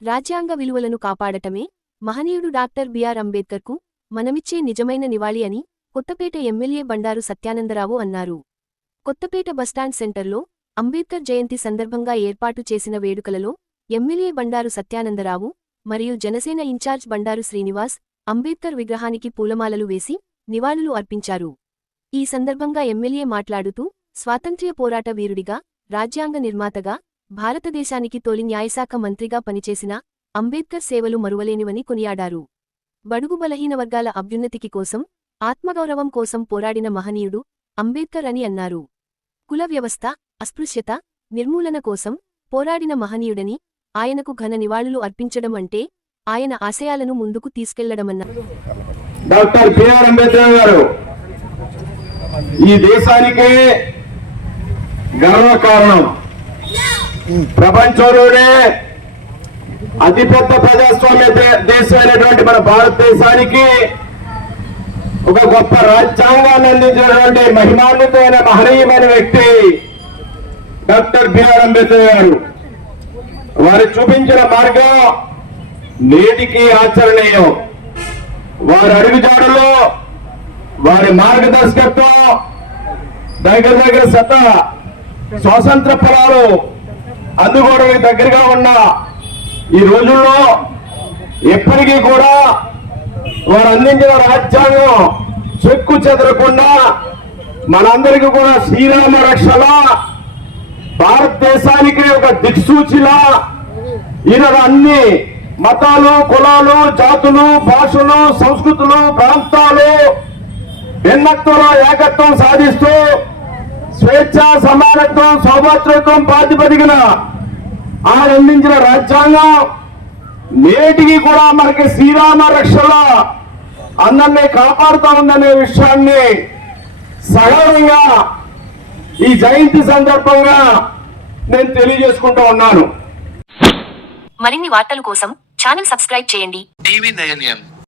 రాజ్యాంగ విలువలను కాపాడటమే మహనీయుడు డాక్టర్ బిఆర్ అంబేద్కర్కు మనమిచ్చే నిజమైన నివాళి అని కొత్తపేట ఎమ్మెల్యే బండారు సత్యానందరావు అన్నారు. కొత్తపేట బస్టాండ్ సెంటర్లో అంబేద్కర్ జయంతి సందర్భంగా ఏర్పాటు చేసిన వేడుకలలో ఎమ్మెల్యే బండారు సత్యానందరావు మరియు జనసేన ఇన్ఛార్జ్ బండారు శ్రీనివాస్ అంబేద్కర్ విగ్రహానికి పూలమాలలు వేసి నివాళులు అర్పించారు. ఈ సందర్భంగా ఎమ్మెల్యే మాట్లాడుతూ స్వాతంత్ర్య పోరాట వీరుడిగా రాజ్యాంగ నిర్మాతగా భారతదేశానికి తొలి న్యాయశాఖ మంత్రిగా పనిచేసిన అంబేద్కర్ సేవలు మరువలేనివని కొనియాడారు. బడుగు బలహీన వర్గాల అభ్యున్నతికి కోసం ఆత్మగౌరవం కోసం పోరాడిన మహనీయుడు అంబేద్కర్ అని అన్నారు. కుల వ్యవస్థ అస్పృశ్యత నిర్మూలన కోసం పోరాడిన మహనీయుడని ఆయనకు ఘన నివాళులు అర్పించడం అంటే ఆయన ఆశయాలను ముందుకు తీసుకెళ్ళడమన్నారు. డాక్టర్ బిఆర్ అంబేద్కర్ గారు ఈ దేశానికే గర్వకారణం. ప్రపంచంలోనే అతిపెద్ద ప్రజాస్వామ్య దే- అయినటువంటి మన భారతదేశానికి ఒక గొప్ప రాజ్యాంగాన్ని అందించినటువంటి మహిమాన్వితమైన మహనీయమైన వ్యక్తి డాక్టర్ బిఆర్ అంబేద్కర్ గారు. వారు చూపించిన మార్గం నేటికి ఆచరణీయం. వారి అడుగుజాడలో వారి మార్గదర్శకత్వం దగ్గర దగ్గర శత స్వాతంత్ర ఫలాలు అందుకోవడానికి దగ్గరగా ఉన్న ఈ రోజుల్లో ఎప్పటికీ కూడా వారు అందించిన రాజ్యాంగం చెక్కు చెదరకుండా మనందరికీ కూడా శ్రీరామ రక్షణ భారతదేశానికి ఒక దిక్సూచిలా ఈయన అన్ని మతాలు కులాలు జాతులు భాషలు సంస్కృతులు ప్రాంతాలు భిన్నత్వంలో ఏకత్వం సాధిస్తూ స్వేచ్ఛ సమానత్వం సౌభాతృత్వం ప్రాతిపదికన ఆయన అందించిన రాజ్యాంగం నేటికి కూడా మనకి శ్రీరామ రక్షణ అందరినీ కాపాడుతా ఉందనే విషయాన్ని సగర్వంగా ఈ జయంతి సందర్భంగా నేను తెలియజేసుకుంటూ ఉన్నాను. మరిన్ని వార్తల కోసం ఛానల్ సబ్స్క్రైబ్ చేయండి. TV nine M